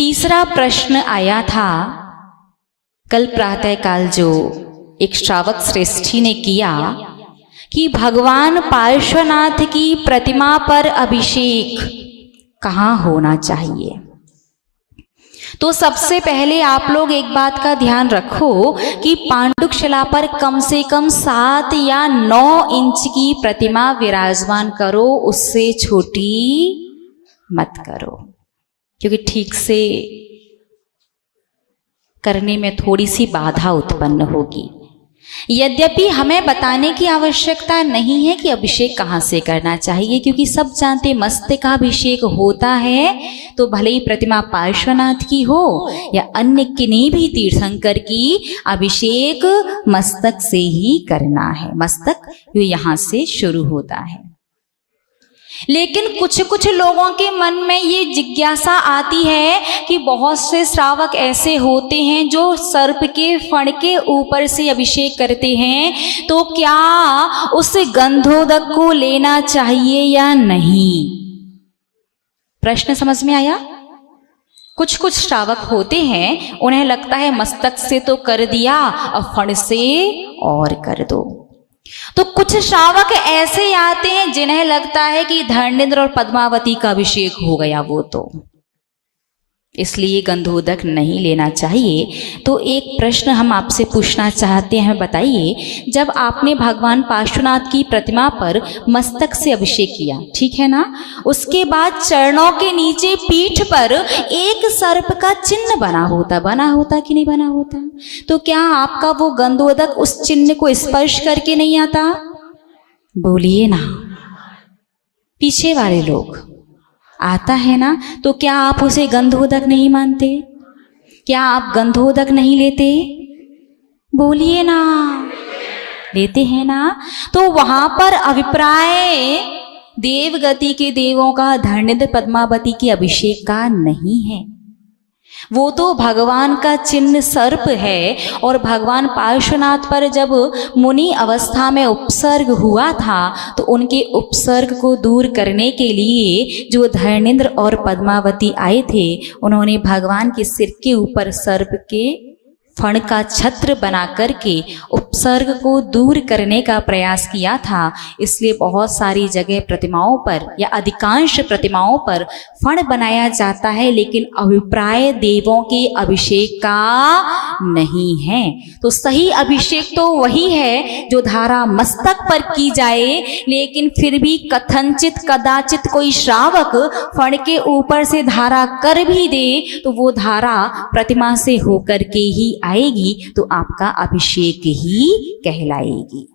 तीसरा प्रश्न आया था कल प्रातःकाल, जो एक श्रावक श्रेष्ठी ने किया कि भगवान पार्श्वनाथ की प्रतिमा पर अभिषेक कहाँ होना चाहिए। तो सबसे पहले आप लोग एक बात का ध्यान रखो कि पांडुकशिला पर कम से कम 7 या 9 इंच की प्रतिमा विराजमान करो, उससे छोटी मत करो, क्योंकि ठीक से करने में थोड़ी सी बाधा उत्पन्न होगी। यद्यपि हमें बताने की आवश्यकता नहीं है कि अभिषेक कहाँ से करना चाहिए, क्योंकि सब जानते मस्तकाभिषेक होता है तो भले ही प्रतिमा पार्श्वनाथ की हो या अन्य किन्हीं भी तीर्थंकर की, अभिषेक मस्तक से ही करना है। मस्तक यहाँ से शुरू होता है। लेकिन कुछ कुछ लोगों के मन में ये जिज्ञासा आती है कि बहुत से श्रावक ऐसे होते हैं जो सर्प के फण के ऊपर से अभिषेक करते हैं, तो क्या उस गंधोदक को लेना चाहिए या नहीं। प्रश्न समझ में आया। कुछ कुछ श्रावक होते हैं, उन्हें लगता है मस्तक से तो कर दिया, अब फण से और कर दो। तो कुछ श्रावक ऐसे आते हैं जिन्हें लगता है कि धर्मेंद्र और पद्मावती का अभिषेक हो गया, वो तो इसलिए गंधोदक नहीं लेना चाहिए। तो एक प्रश्न हम आपसे पूछना चाहते हैं, बताइए, जब आपने भगवान पार्श्वनाथ की प्रतिमा पर मस्तक से अभिषेक किया, ठीक है ना, उसके बाद चरणों के नीचे पीठ पर एक सर्प का चिन्ह बना होता कि नहीं बना होता, तो क्या आपका वो गंधोदक उस चिन्ह को स्पर्श करके नहीं आता। बोलिए ना, पीछे वाले लोग, आता है ना, तो क्या आप उसे गंधोदक नहीं मानते? क्या आप गंधोदक नहीं लेते? बोलिए ना, लेते हैं ना। तो वहां पर अभिप्राय देवगति के देवों का, धर्मेंद्र पद्मावती के अभिषेक का नहीं है। वो तो भगवान का चिन्ह सर्प है। और भगवान पार्श्वनाथ पर जब मुनि अवस्था में उपसर्ग हुआ था, तो उनके उपसर्ग को दूर करने के लिए जो धर्मेंद्र और पद्मावती आए थे, उन्होंने भगवान के सिर के ऊपर सर्प के फण का छत्र बना करके उपसर्ग को दूर करने का प्रयास किया था। इसलिए बहुत सारी जगह प्रतिमाओं पर या अधिकांश प्रतिमाओं पर फण बनाया जाता है, लेकिन अभिप्राय देवों के अभिषेक का नहीं है। तो सही अभिषेक तो वही है जो धारा मस्तक पर की जाए, लेकिन फिर भी कथनचित कदाचित कोई श्रावक फण के ऊपर से धारा कर भी दे, तो वो धारा प्रतिमा से होकर के ही आएगी, तो आपका अभिषेक ही कहलाएगी।